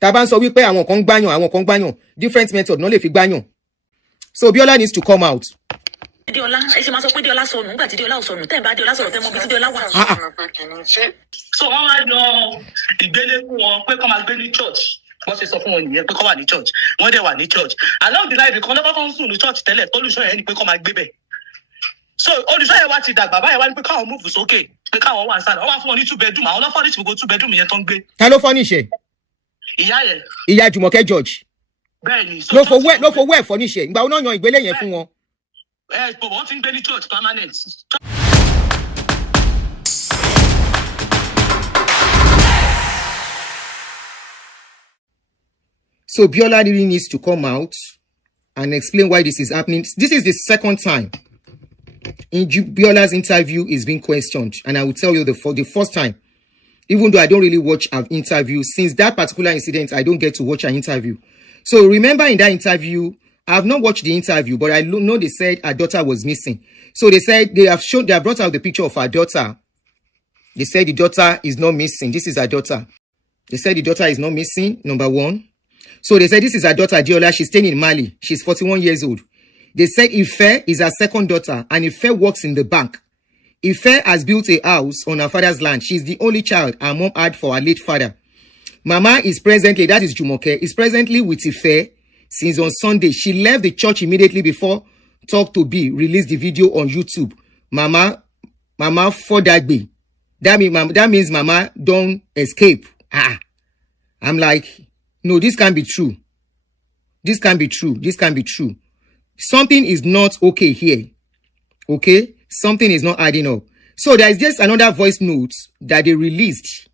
Taban sọ wípé àwọn kan gbàyàn, different method no lè fi gbàyàn. So Biola needs to come out. Diola, ẹ ṣe máa sọ pé Diola sọnù nígbà tí Diola ò sọnù tẹ́ ń bá Diola sọ̀rọ̀ tẹ́ mọ̀ bí tí Diola wà. So wọ́n wá yan ìgbélé fún wọn pé kọ́ máa gbé ní church. Wọ́n ṣe sọ fún wọn nìyẹn pé kọ́ wà ní church. Wọ́n dẹ̀ wà ní church. Along the line kan lọ́kọ́ kan sùn ní church tẹ́lẹ̀ tólùṣọ́ yẹn ni pé kọ́ máa gbé bẹ̀. So olùṣọ́ yẹn wá ti dàgbà báyẹn wá ní pé káwọn move sókè pé káwọn wà nsàlẹ̀. Wọ́n wá fún wọn ní 2 bedroom. Àwọn náà furnish gbogbo 2 bedroom yẹn tó ń gbé. Ta ló furnish ẹ? Ìyá yẹn. Ìyá Jùmọ̀kẹ́ George. Bẹ́ẹ̀ni. Ló fowó ẹ̀ furnish ẹ. Ìgbà wo náà yan ìgbélé yẹn fún wọn? But wọ́n ti ń gbé ní church permanent. So Biola really needs to come out and explain why this is happening. This is the second time in Biola's interview is being questioned. And I will tell you the first time, even though I don't really watch an interview, since that particular incident, I don't get to watch an interview. So remember in that interview, I have not watched the interview, but I know they said her daughter was missing. So they said they have brought out the picture of her daughter. They said the daughter is not missing. This is her daughter. They said the daughter is not missing, number one. So they said this is her daughter, Diola. She's staying in Mali. She's 41 years old. They said Ife is her second daughter, and Ife works in the bank. Ife has built a house on her father's land. She's the only child her mom had for her late father. Mama is presently, that is Jumoke, is presently with Ife since on Sunday. She left the church immediately before Talk to B released the video on YouTube. Mama for that be. That means Mama don't escape. I'm like, no, this can't be true. This can't be true. This can't be true. Something is not okay here. Okay? Something is not adding up. So there is just another voice note that they released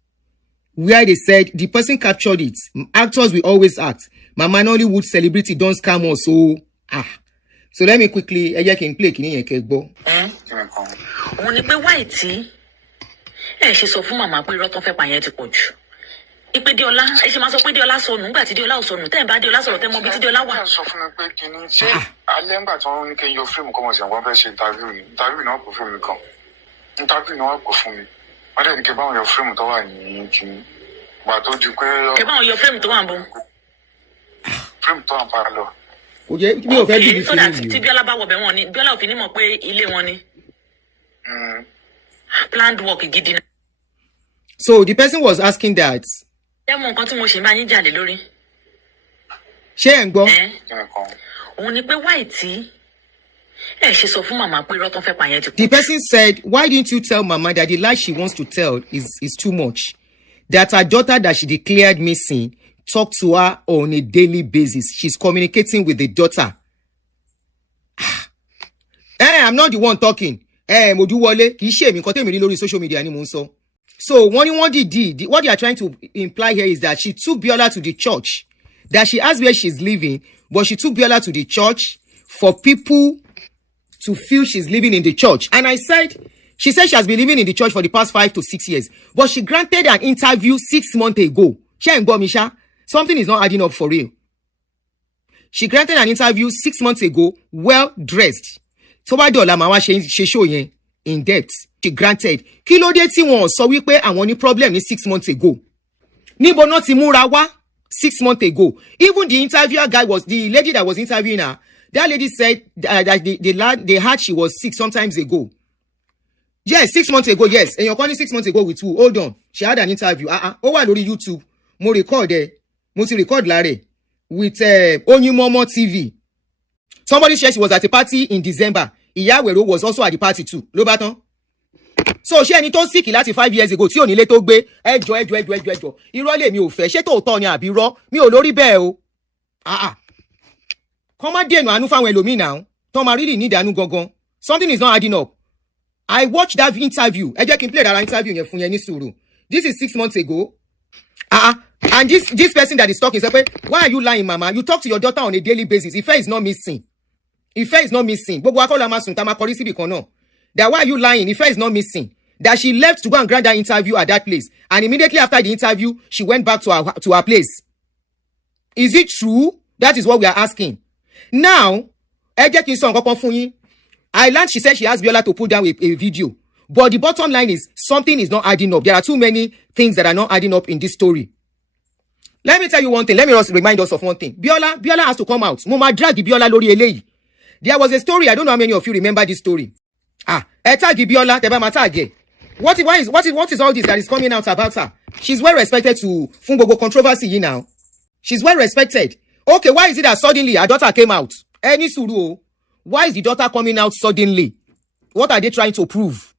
where they said the person captured it. Actors will always act. Mama Nollywood celebrity don't scam us. So let me quickly play kini yen kegbo. Òun ni pé why tí ẹ ṣe sọ fún màmá pé irọ́ tó fẹ́ pa yẹn ti pọ̀ jù. Ipe Diola, ẹ ṣe máa sọ pé Diola sọnù nígbà tí Diola ò sọnù tẹ́ ń bá Diola sọ̀rọ̀ tẹ́ mọ̀ bí tí Diola wà. Sọ fún mi pé kíní ṣé alẹ́ ńgbà tí wọ́n ní kí n yọ fíìmù kọ́mọ̀ sí àwọn fẹ́ ṣe interview náà kò fún mi kan. Interview náà kò fún mi. Wọ́n dẹ̀ ní kí n báwọn yọ fíìmù tó wà ní kíní. Gbà tó di pé. Kẹ báwọn yọ fíìmù tó wà ń bọ̀. Fíìmù tó wà ń para lọ. Kò jẹ́ mi ò fẹ́ bí so that tí Biola bá wọ̀ bẹ̀ wọ́n ni Biola ò fi ní mọ̀ pé ilé wọn ni. Planned work gidi. So the person was asking that. Ẹ mọ nǹkan tí mo ṣe máa yín jàlè lórí. Ṣé ẹ̀ ń gbọ́? Òun ni pé why tí ẹ ṣe sọ fún màmá pé irọ́ tó fẹ́ pa yẹn ti pọ̀. The person said, why didn't you tell Mama that the lie she wants to tell is too much? That her daughter that she declared missing talked to her on a daily basis. She's communicating with the daughter. I'm not the one talking. Mojuwole, kì í ṣe mi nǹkan tèmi rí lórí social media ni mo ń sọ. So what they are trying to imply here is that she took Biola to the church. That she asked where she's living, but she took Biola to the church for people to feel she's living in the church. And she said she has been living in the church for the past 5 to 6 years. But she granted an interview 6 months ago. Something is not adding up for real. She granted an interview 6 months ago, well dressed. So why do Olamawa she show yen in depth? She granted. Kí ló dé tí wọ́n sọ wípé àwọn ní problem ní 6 months ago. Níbo náà ti múra wá 6 months ago. Even the interviewer guy the lady that was interviewing her. That lady said that they heard she was sick sometimes ago. Yes, 6 months ago, yes. And you're calling 6 months ago with who? Hold on. She had an interview. Ó wà lórí YouTube. Mo ti record láre with Onyumomo TV. Somebody said she was at a party in December. Iyawero was also at the party too. Ló bá tán. So ṣé ẹni tó sick láti 5 years ago tí ò nílé tó gbé ẹjọ́. Irọ́ lè mi ò fẹ́. Ṣé tòótọ́ ni àbí irọ́? Mi ò lórí bẹ́ẹ̀ o. Kọ́ má dènà àánú fáwọn ẹlòmíì náà. Tó máa really need àánú gangan. Something is not adding up. I watched that interview. Ẹ jẹ́ kí n play that interview yẹn fún yẹn ní sùúrù. This is 6 months ago. And this person that is talking said, why are you lying, Mama? You talk to your daughter on a daily basis. Ife is not missing. Ife is not missing. That why are you lying? Ife is not missing. That she left to go and grant that interview at that place. And immediately after the interview, she went back to her place. Is it true? That is what we are asking. Now, I learned she said she asked Biola to put down a video. But the bottom line is something is not adding up. There are too many things that are not adding up in this story. Let me tell you one thing. Let me just remind us of one thing. Biola has to come out. Mama drag Biola lori eléyìí. There was a story. I don't know how many of you remember this story. Tag Biola, teba matage. What is all this that is coming out about her? She's well respected to Fungogo controversy now. She's well respected. Okay, why is it that suddenly her daughter came out? Any suru? Why is the daughter coming out suddenly? What are they trying to prove?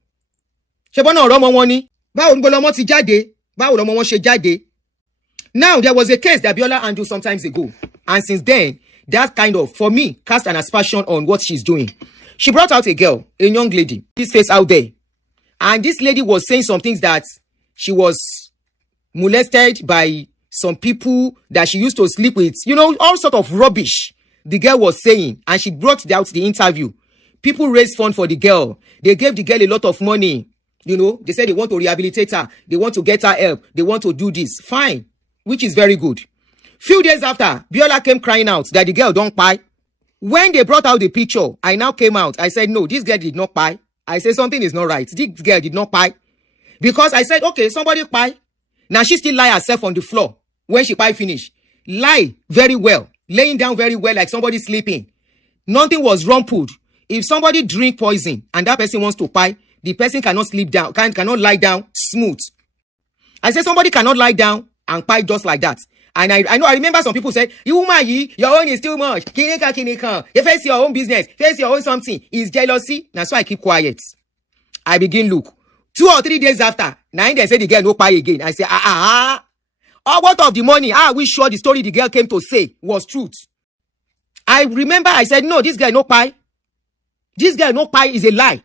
Shebona oromo won ni. Báwo ni lomo ti jáde? Báwo lomo won ṣe jáde? Now, there was a case that Biola handled some times ago. And since then, that kind of, for me, cast an aspersion on what she's doing. She brought out a girl, a young lady, this face out there. And this lady was saying some things that she was molested by some people that she used to sleep with. You know, all sort of rubbish the girl was saying. And she brought out the interview. People raised funds for the girl. They gave the girl a lot of money. You know, they said they want to rehabilitate her. They want to get her help. They want to do this. Fine. Which is very good. Few days after, Biola came crying out that the girl don't pie. When they brought out the picture, I now came out. I said, no, this girl did not pie. I said, something is not right. This girl did not pie. Because I said, okay, somebody pie. Now she still lie herself on the floor when she pie finish. Lie very well. Laying down very well like somebody sleeping. Nothing was rumpled. If somebody drink poison and that person wants to pie, the person cannot sleep down, cannot lie down smooth. I said, somebody cannot lie down and pie just like that. And I remember some people said, you woman, your own is too much. Kinika. You face your own business, face your own something. It's jealousy. That's why I keep quiet. I begin look. 2 or 3 days after, now they say the girl no pie again. I say, what of the money? We sure the story the girl came to say was truth. I remember I said, no, this girl no pie. This girl no pie is a lie.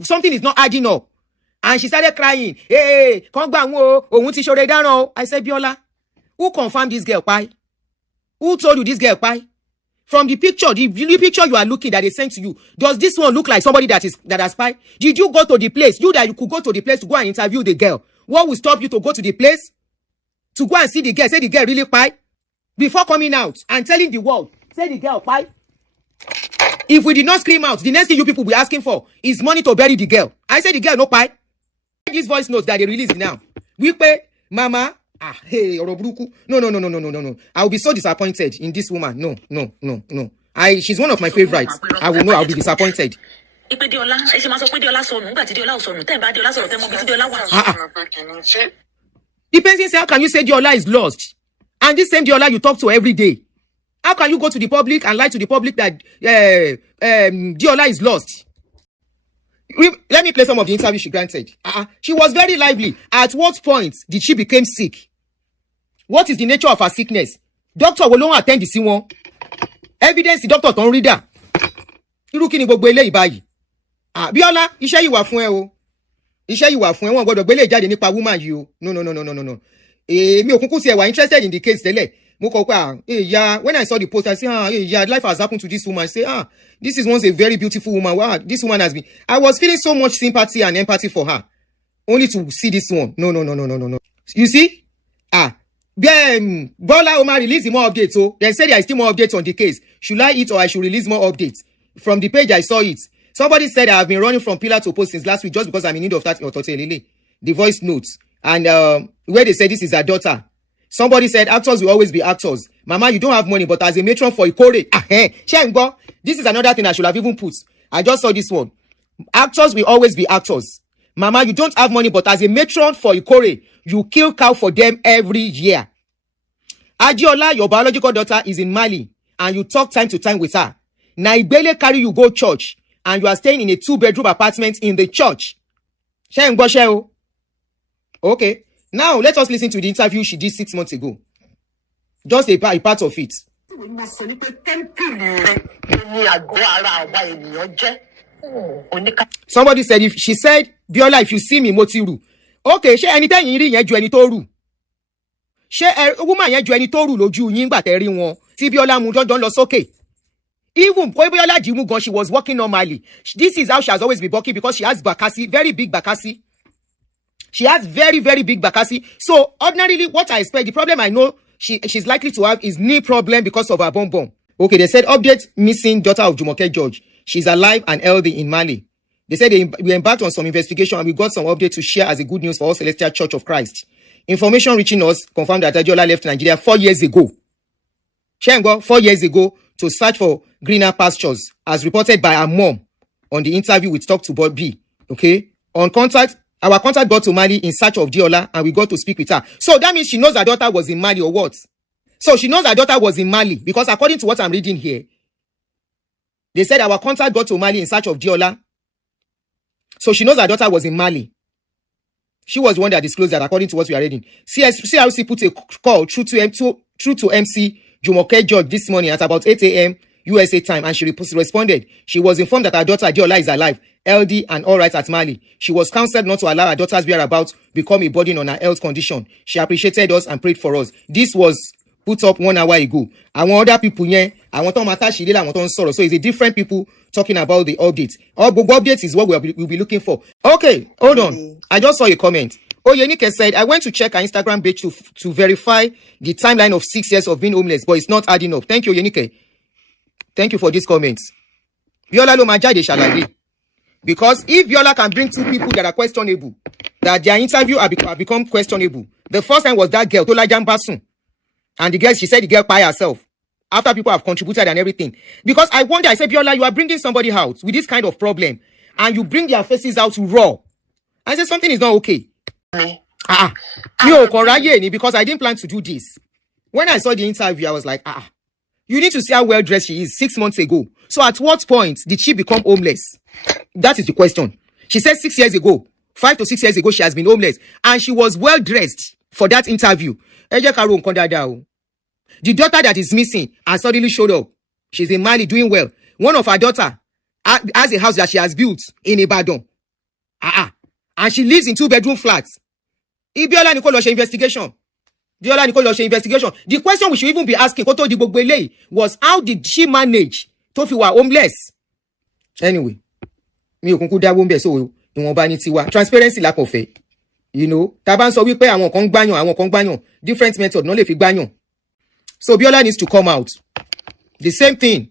Something is not adding up. And she started crying. Hey, come back. I said, Biola, who confirmed this girl pie? Who told you this girl pie? From the picture you are looking that they sent to you, does this one look like somebody that has pie? Did you go to the place? You could go to the place to go and interview the girl. What will stop you to go to the place? To go and see the girl, say the girl really pie? Before coming out and telling the world, say the girl pie? If we did not scream out, the next thing you people will be asking for is money to bury the girl. I said the girl no pie. This voice notes that they released now. We pay, mama. Hey, Orobruku. No. I will be so disappointed in this woman. No. She's one of my favorites. I will know I'll be disappointed. Depends how can you say Diola is lost? And this same Diola you talk to every day. How can you go to the public and lie to the public that Diola is lost? Let me play some of the interview she granted. She was very lively. At what point did she become sick? What is the nature of her sickness? Doctor will not attend the C1. Evidence the doctor don't read that. Irú kí ni gbogbo eléyìí báyìí. Biola, iṣẹ́ yìí wà fún ẹ o. Iṣẹ́ yìí wà fún ẹ, wọ́n gbọ́dọ̀ gbé lè jáde nípa woman yìí o. No. Mi ò kúkú sí ẹ wà interested in the case tẹ́lẹ̀. Mo kọ pé when I saw the post I say life has happened to this woman. I say this is once a very beautiful woman. Wow, this woman has been. I was feeling so much sympathy and empathy for her. Only to see this one. No. You see? Bola Omar released more updates. So they said there is still more updates on the case. Should I eat or I should release more updates? From the page I saw it. Somebody said I have been running from pillar to post since last week just because I'm in need of that authority. The voice notes. And where they said this is her daughter. Somebody said actors will always be actors. Mama, you don't have money, but as a matron for Ikore. This is another thing I should have even put. I just saw this one. Actors will always be actors. Mama, you don't have money, but as a matron for Ikore, you kill cow for them every year. Adiola, your biological daughter, is in Mali, and you talk time to time with her. Naibele carry you go church, and you are staying in a 2-bedroom apartment in the church. Okay. Now, let us listen to the interview she did 6 months ago. Just a part of it. Somebody said, she said, Biola, if you see me, Motiru. Okay, she anytime you read you any toru. She woman you any toru loju yin gba te ri won. Ti Biola mu don lo soke. Even Biola Jimu gon, she was working normally. This is how she has always been working because she has bakasi, very big bakasi. She has very, very big bakasi. So ordinarily, what I expect, the problem I know she's likely to have is knee problem because of her bum. Okay, they said update missing daughter of Jumoke George. She's alive and healthy in Mali. They said we embarked on some investigation and we got some update to share as a good news for all Celestial Church of Christ. Information reaching us confirmed that Adeola left Nigeria 4 years ago. Shengo, 4 years ago, to search for greener pastures, as reported by her mom on the interview with Talk to Bobby. Okay? On contact, our contact got to Mali in search of Diola, and we got to speak with her. So that means she knows her daughter was in Mali or what? So she knows her daughter was in Mali, because according to what I'm reading here, they said our contact got to Mali in search of Diola. So she knows her daughter was in Mali. She was the one that disclosed that, according to what we are reading. CRC put a call through to MC Jumoke George this morning at about 8 a.m. USA time, and she responded. She was informed that her daughter Diola is alive, LD, and all right at Mali. She was counseled not to allow her daughter's whereabouts become a burden on her health condition. She appreciated us and prayed for us. This was put up 1 hour ago. I want other people here. I want to matter. She did. I want to sorrow. So it's a different people talking about the updates. All Google updates is what we'll be looking for. Okay, hold on. I just saw a comment. Yenike said, I went to check her Instagram page to verify the timeline of 6 years of being homeless, but it's not adding up. Thank you, Yenike. Thank you for these comments. Biola lo majade shalaye. Because if Biola can bring 2 people that are questionable, that their interview have become questionable. The first time was that girl, Tola Jambasun. And the girl, she said the girl by herself. After people have contributed and everything. Because I wonder, I said, Biola, you are bringing somebody out with this kind of problem. And you bring their faces out raw. I said, something is not okay. Because I didn't plan to do this. When I saw the interview, I was like, you need to see how well dressed she is 6 months ago. So at what point did she become homeless? That is the question. She said 6 years ago, 5 to 6 years ago, she has been homeless. And she was well dressed for that interview. The daughter that is missing and suddenly showed up. She's in Mali doing well. One of her daughter has a house that she has built in Ibadan. And she lives in 2-bedroom flats. Biola Nicole Loshe investigation. Biola Nicole Loshe investigation. The question we should even be asking was, how did she manage to feel homeless? Anyway, transparency lack of faith. You know, Taban so we pay àwọn different method, no le fi gbanyan. So Biola needs to come out. The same thing.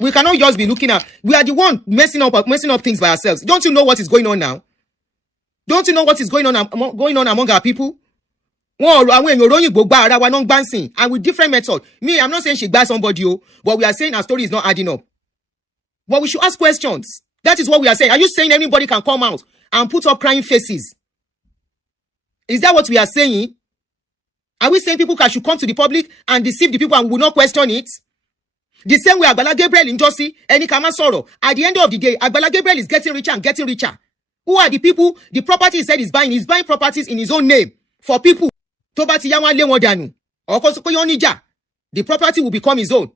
We cannot just be looking at, we are the one messing up things by ourselves. Don't you know what is going on now? Don't you know what is going on among our people? And with different methods. Me, I'm not saying she buy somebody, but we are saying our story is not adding up. But we should ask questions. That is what we are saying. Are you saying anybody can come out and put up crying faces? Is that what we are saying? Are we saying people should come to the public and deceive the people and we will not question it? The same way Agbala Gabriel in Josi, Eni Kama Soro. At the end of the day, Agbala Gabriel is getting richer and getting richer. Who are the people? The property he said he's buying. He's buying properties in his own name for people. The property will become his own.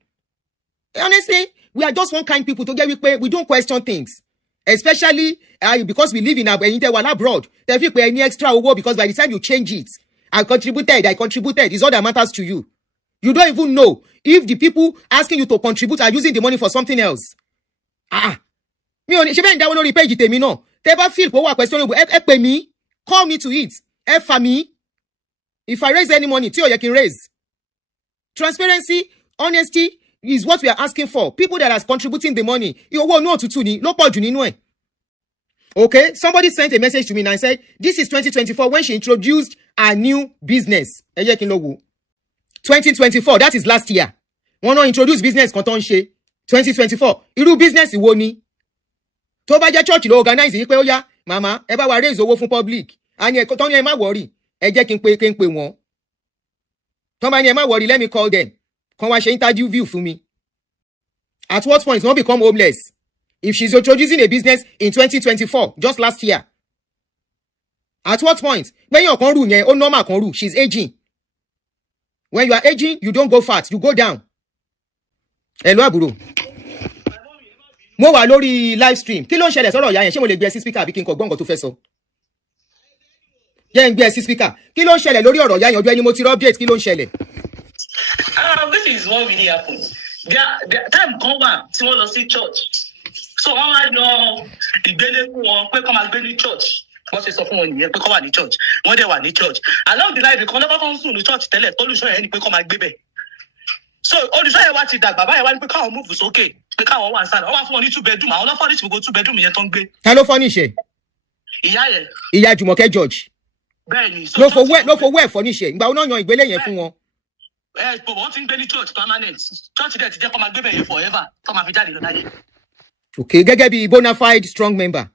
Honestly, we are just one kind of people to get with. We don't question things. Especially because we live in abroad. They feel any extra over because by the time you change it, I contributed is all that matters to you. You don't even know if the people asking you to contribute are using the money for something else. Call me to it. If I raise any money, you can raise. Transparency, honesty is what we are asking for. People that are contributing the money. Okay, somebody sent a message to me and I said, this is 2024 when she introduced a new business. 2024, that is last year. One not introduce business 2024. Iru business iwo ni. To ba je church lo organize yi pe oya, mama, e ba wa raise owó fún public. Ani e ton ye ma worry. E je kin pe won. To ba ni e ma worry, let me call them. Kon wa she interview fún mi. At what point not become homeless? If she's introducing a business in 2024, just last year. At what point? When you kan ru yen, o normal kan ru, she's aging. When you are aging, you don't go fat, you go down. Hello, Aburo. Mo wà lórí live stream. Kí ló ń ṣẹlẹ̀ sọ́rọ̀ ìyá yẹn? Ṣé mo lè gbé sí speaker àbí kí n kọ gbọ́ nǹkan tó fẹ́ sọ? Jẹ́ n gbé sí speaker. Kí ló ń ṣẹlẹ̀ lórí ọ̀rọ̀ ìyá yẹn? Ọjọ́ ẹni mo ti update, kí ló ń ṣẹlẹ̀? This is what really happened. Their time kan wà tí wọ́n lọ sí church. So wọ́n wá yan ìgbélé fún wọn pé kó máa gbé ní church. Wọ́n ṣe sọ fún wọn nìyẹn pé kó wà ní church. Wọ́n dẹ̀ wà ní church. Along the line, kan lọ́kọ́ kan sùn ní church tẹ́lẹ̀ tólùṣọ́ yẹn ni pé kó máa gbé bẹ̀. So olùṣọ́ yẹn wá ti dàgbà báyẹn wá ní pé káwọn move sókè pé káwọn wà nsàlẹ̀. Wọ́n wá fún wọn ní 2 bedroom. Àwọn náà furnish gbogbo 2 bedroom yẹn tó ń gbé. Ta ló furnish ẹ̀? Ìyá Jùmọ̀kẹ́ George. Bẹ́ẹ̀ni. Ló fowó ẹ̀ fọ́níṣẹ́. Ìgbà wo náà yan ìgbélé yẹn fún wọn? But wọ́n ti ń gbé ní church permanent. Church dẹ̀ ti jẹ́ kó máa gbé bẹ̀ yẹn forever. Kó máa fi jáde lọ láyé. Okay, gẹ́gẹ́ bí bona fide strong member.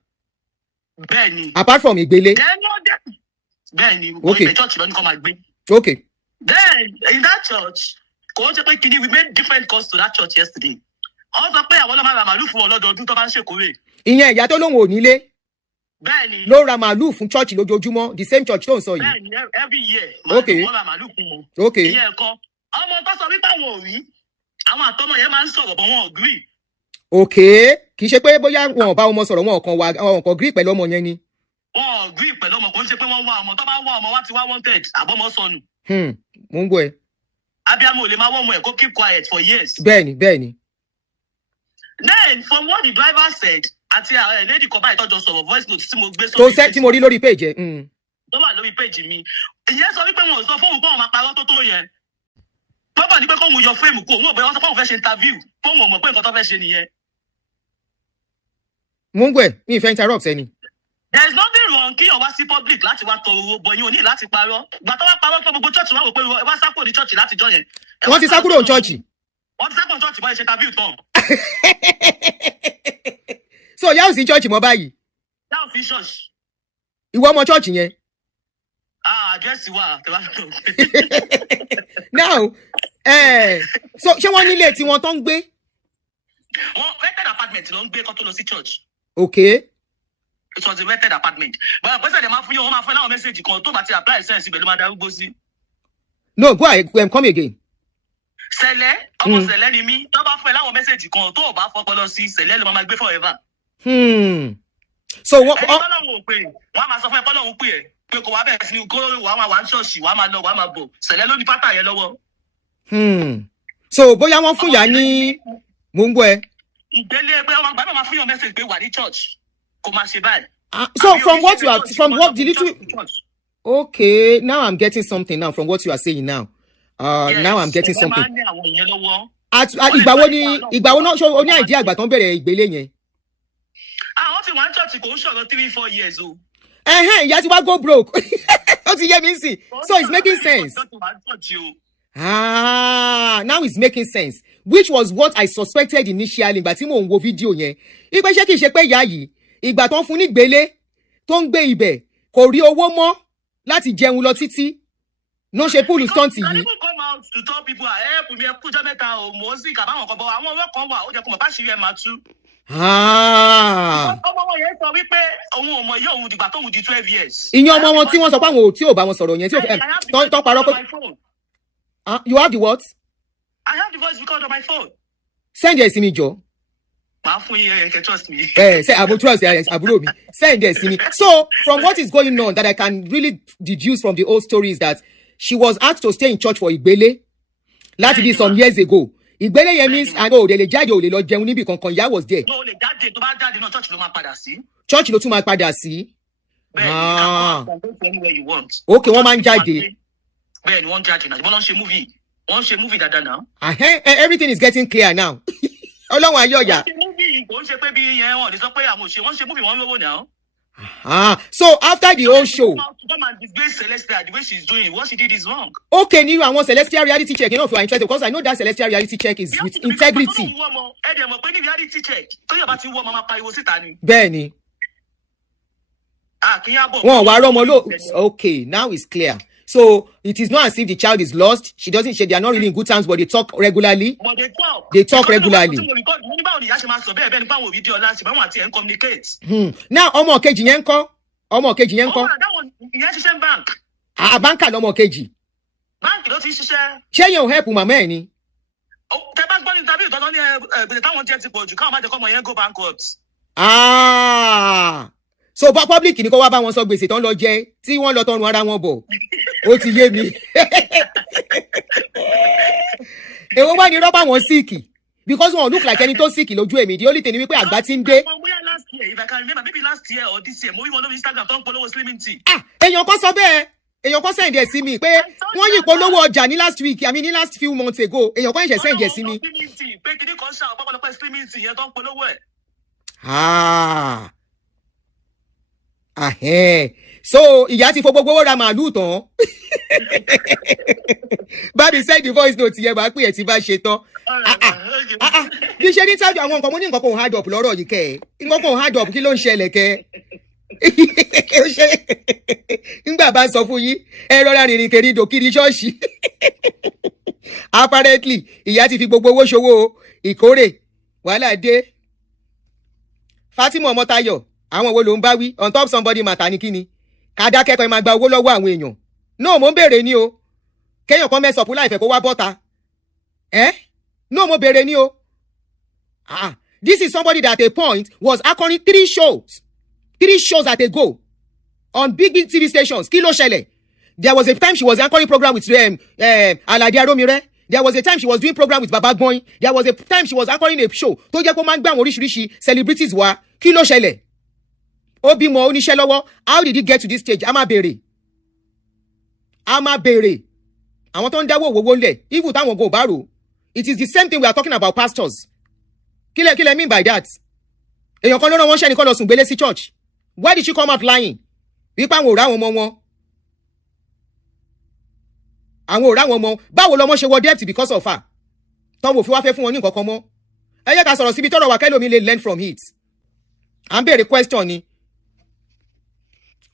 Bẹ́ẹ̀ni. Apart from ìgbélé. Bẹ́ẹ̀ni. Okay. The church ló ní kó máa gbé. Okay. Then in that church, kò ṣe pé kìíní we made different calls to that church yesterday. Wọ́n sọ pé àwọn ọlọ́mọ ra màálù fún wọn lọ́dọọdún tó bá ń ṣèkórè. Ìyẹn ìyá tó lóun ò nílé. Bẹ́ẹ̀ni. Ló ra màálù fún church lójoojúmọ́, the same church tó ń sọ yìí. Bẹ́ẹ̀ni, every year. Okay. Wọ́n ra màálù fún wọn. Okay. Ìyẹn ẹ̀kọ́. Ọmọ tó sọ wípé àwọn ò rí. Àwọn àtọmọ yẹn máa ń sọ̀rọ̀ bọ̀ wọn ò agree. Okay. Kì í ṣe pé bóyá wọn ò bá ọmọ sọ̀rọ̀ wọn kàn agree pẹ̀lú ọmọ yẹn ni. Wọn ò agree pẹ̀lú ọmọ, kò ń ṣe pé wọ́n wá ọmọ. Tó bá wá ọmọ wá ti wá wanted àbọ̀mọ́ sọnù. Mo ń gbọ́ ẹ. Abiyamọ ò lè máa wọ́ ọmọ ẹ̀ kó keep quiet for years. Bẹ́ẹ̀ni. Then from what the driver said, àti lady kan báyìí tọ́jọ́ sọ̀rọ̀ voice note tí mo gbé sórí. Tí mo rí lórí page ẹ̀. Tó wà lórí page mi. Ìyẹn sọ wípé wọn ò sọ fóun kóun máa parọ́ tó yẹn. Bọ́bà ní pé kóun yọ fíìmù kó òun ò bẹ̀rẹ̀ wọ́n sọ fóun fẹ́ ṣe interview fóun ò mọ̀ pé nǹkan tó fẹ́ ṣe nìyẹn. Mo ń gbọ́ ẹ, mi ì fẹ́ interrupt ẹni. There is nothing wrong kí ọwá sí public láti wá tọrọ owó bọ̀ yín ò ní láti parọ́. Ìgbà tó wá parọ́ tó gbogbo church wá wò pé wá sákò ní church láti jọ yẹn. Wọ́n ti sá kúrò ní church. Wọ́n ti sákò ní church bọ́ ẹ ṣe interview tán. So ìyá ò sí church mọ́ báyìí. Yá ò fi church. Ìwọ ọmọ church yẹn. Àdírẹ́sì wà. Now, so ṣé wọ́n nílé tí wọ́n tó ń gbé? Wọ́n rented apartment ló ń gbé kó tó lọ sí church. Okay. It was a rented apartment. But pèsè dem máa fún yín, wọ́n máa fún láwọn message kan tó bá ti apply sense ibẹ̀ ló máa darúgbó sí. No, go ahead, come again. Sẹ̀lẹ̀, ọmọ Sẹ̀lẹ̀ ni mí. Tó bá fún ẹ láwọn message kan tó bá fọpọlọ sí Sẹ̀lẹ̀ ló máa gbé forever. So what? Ẹni tọ́lọ́run ò pè, wọ́n á máa sọ fún ẹ kọ́lọ́run pè ẹ́ pé kò wá bẹ̀rẹ̀ sí ní kó wàá máa wá ní ṣọ́ọ̀ṣì, wàá máa lọ, wàá máa bọ̀. Sẹ̀lẹ̀ ló ní pátá yẹn lọ́wọ́. So bóyá wọ́n fún yà ní mo ń gbọ́ ẹ. Ìgbélé pé ọmọ àgbà máa fún yàn message pé wà ní church kò máa ṣe báyìí. So from what the little. Okay, now I'm getting something now from what you are saying now. Now I'm getting something. Ìgbà wo náà ṣó o ní àìdí àgbà tó ń bẹ̀rẹ̀ ìgbélé yẹn? Àwọn tí wọ́n church kò ń ṣọ̀rọ̀ 3-4 years o. Ìyá ti wá go broke. Ó ti yé mi sí. So it's making sense. Now it's making sense. Which was what I suspected initially. Ìgbà tí mò ń wo fídíò yẹn. Ìgbà ṣé kìí ṣe pé ìyá yìí ìgbà tó ń fún ní gbélé tó ń gbé ibẹ̀ kò rí owó mọ́ láti jẹun lọ títí. No ṣe púùlù stọ́ǹtì yìí. People come out to tell people help me kújọ́ mẹ́ta o mo sì kà báwọn kan bọ̀ àwọn ọwọ́ kan wà ó jẹ́ kó mọ̀ bá ṣe yẹ máa tú. Ọmọ wọn yẹn sọ wípé òun ò mọ iye òun dìgbà tóun di 12 years. Ìyẹn ọmọ wọn tí wọ́n sọ pé àwọn tí ò bá wọn sọ̀rọ̀ yẹn tí ò tán parọ́ pé. You have the what? I have the voice record on my phone. Send it sí mi jọ. Màá fún yín ẹ trust me. Say trust àbúrò mi. Send it sí mi. So from what is going on that I can really deduce from the old story is that she was asked to stay in church for ìgbélé láti be some years ago. Ìgbélé yẹn means o lè jáde o lè lọ jẹun níbi kankan ìyá was there. No, lè jáde tó bá jáde náà church ló máa padà sí. Church ló tún máa padà sí. Bẹ́ẹ̀ni, okay, wọ́n máa ń jáde. Bẹ́ẹ̀ni, wọ́n jáde náà. Wọ́n lọ ṣe movie dáadáa náà. Everything is getting clear now. Ọlọ́run ayọ̀yà. Wọ́n ṣe movie kò ń ṣe pé bí yẹn wọ́n lè sọ pé àwọn òṣèré wọ́n ṣe movie wọ́n lówó náà. So after the whole show. Come and disgrace Celestia the way she's doing. What she did is wrong. Okay, ní àwọn Celestial reality check, you know, if you are interested, because I know that Celestial reality check is with integrity. Bẹ́ẹ̀ni. Wọ́n wá rọ́mọ ló. Okay, now it's clear. So it is not as if the child is lost. They are not really in good terms, but they talk regularly. But they talk regularly. Now, ọmọ kejì yẹn ńkọ́? Báńkà lọmọ kejì. Báńkì ló ti ṣiṣẹ́. Ṣé yẹn ò help màmá ẹ̀ ni? Tẹ bá gbọ́ ní interview tọ́lọ́ ní ẹ̀bùn táwọn jẹ́ ti pọ̀ jù káwọn má jẹ́ kọ́mọ yẹn go bankrupt. So public ni kó wá bá wọn sọ gbèsè tán lọ jẹ tí wọ́n lọ tọrùn ara wọn bọ̀. Ó ti yé mi. Èwo wá ní rọ́bà wọn síìkì because wọn look like ẹni tó síìkì lójú èmi. The only thing ni wípé àgbà ti ń dé. Last year, if I can remember, maybe last year or this year, mo rí wọn lórí Instagram tó ń polówó slimming tea. Èèyàn kan sọ bẹ́ẹ̀. Èèyàn kan send ẹ̀ sí mi pé wọ́n yí polówó ọjà ní last week, I mean ní last few months ago. Èèyàn kan ṣe send ẹ̀ sí mi. Pé kìíní kan ṣàwọn pọ́pọ́lọpọ́ slimming tea yẹn tó ń polówó ẹ̀. So ìyá ti fo gbogbo owó ra màálù tán. Bábí send the voice note yẹn bá pè ẹ ti bá ṣe tán. Bí ṣe ní tájú àwọn nǹkan mo ní nǹkan kan hard up lọ́rọ̀ yìí kẹ́ ẹ̀. Nǹkan kan hard up kí ló ń ṣẹlẹ̀ kẹ́ nígbà bá sọ fún yín ẹ rọra rìnrìn kèrìdò kiri ṣọ́ọ̀ṣì. Apparently ìyá ti fi gbogbo owó ṣòwò ìkórè wàhálà dé. Fatima Ọmọ́táyọ̀ àwọn wo ló ń bá wí on top somebody matter ní kíni kádà kẹ́kọ̀ọ́ ẹ máa gba owó lọ́wọ́ àwọn èèyàn. No mo ń béèrè ní o kéèyàn kan mẹ́sàn-án láìfẹ́ kó wá bọ́ta. No mo béèrè ní o. This is somebody that at a point was anchoring 3 shows at a go on big TV stations. Kí ló ṣẹlẹ̀? There was a time she was anchoring program with Alade Aromire. There was a time she was doing program with Baba Gboyin. There was a time she was anchoring a show tó jẹ́ kó máa ń gbé àwọn oríṣiríṣi celebrities wá. Kí ló ṣẹlẹ̀? Ó bímọ oníṣẹ́ lọ́wọ́. How did he get to this stage? A máa béèrè. Àwọn tó ń dáwọ́ òwò lẹ̀ even táwọn go bá rò. It is the same thing we are talking about pastors. Kí lẹ mean by that? Èèyàn kan ló rán wọn ṣẹ́ nìkan lọ sùn gbélé sí church. Why did she come out lying? Wípé àwọn ò rá àwọn ọmọ wọn. Àwọn ò rá àwọn ọmọ. Báwo lọmọ ṣe wọ debt because of her? Tọ́wọ́ fi wá fẹ́ fún wọn ní nǹkan kan mọ́. Ẹ yẹ ká sọ̀rọ̀ síbi tọ́rọ̀ wà kẹ́lòmí lè learn from it. À ń béèrè question ni.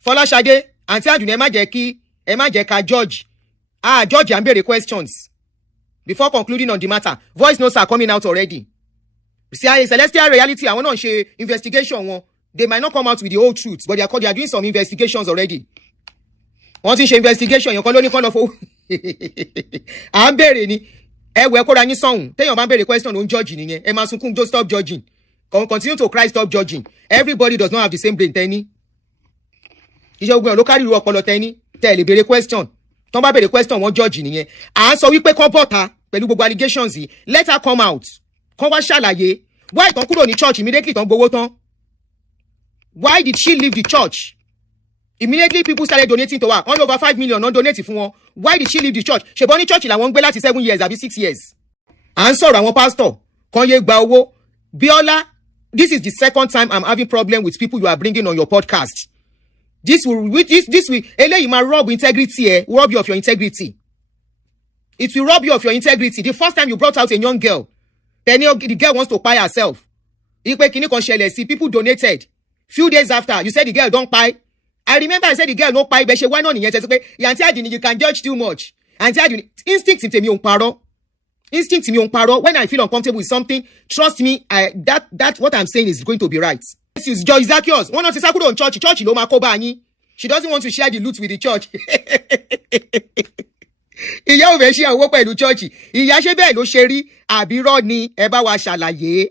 Fọláṣadé, Aunty Adunni ẹ má jẹ́ ká judge. Judge à ń béèrè questions. Before concluding on the matter, voice notes are coming out already. See, Celestial Reality, àwọn náà ṣe investigation wọn. They might not come out with the whole truth, but they are doing some investigations already. Wọ́n ti ṣe investigation yẹn kan ló ní kán lọ fowó. À ń béèrè ni. Ẹ wẹ̀ kóra yín sọ̀hún. Téèyàn bá ń béèrè question ló ń judge nìyẹn. Ẹ máa sunkún just stop judging. Continue to cry stop judging. Everybody does not have the same brain tẹ́ni. Iṣẹ́ ogun ẹ̀ ló kárí irú ọpọlọ tẹ́ni. Tẹ́ ẹ lè béèrè question. Tọ́ bá béèrè question wọ́n judge nìyẹn. À ń sọ wípé kán bọ̀ta pẹ̀lú gbogbo allegations yìí. Let her come out. Kán wá ṣàlàyé. Why tán kúrò ní church immediately tán gbowó tán? Why did she leave the church? Immediately people started donating to her. All over 5 million non donate fún wọn. Why did she leave the church? Ṣèbọn ní church làwọn ń gbé láti 7 years àbí 6 years. À ń sọ̀rọ̀ àwọn pastor kan yé gba owó. Biola, this is the second time I'm having problem with people you are bringing on your podcast. This will eléyìí máa rob integrity rob you of your integrity. It will rob you of your integrity. The first time you brought out a young girl, then the girl wants to pay herself. Ipe kini kan ṣẹlẹ̀ sí, people donated. Few days after, you said the girl don't pay. I remember I said the girl no pay, but she why not nìyẹn ṣe pé Aunty Adunni you can judge too much. Aunty Adunni instinct tèmi ò ń parọ́. Instinct mi ò ń parọ́. When I feel uncomfortable with something, trust me, that what I'm saying is going to be right. This is Joy Zacchaeus. One of the circle on church ló máa kó bá yín. She doesn't want to share the loot with the church. Ìyá ò fẹ́ ṣe owó pẹ̀lú church. Ìyá ṣe bẹ́ẹ̀ ló ṣe rí àbírọ́ ni ẹ bá wa ṣàlàyé.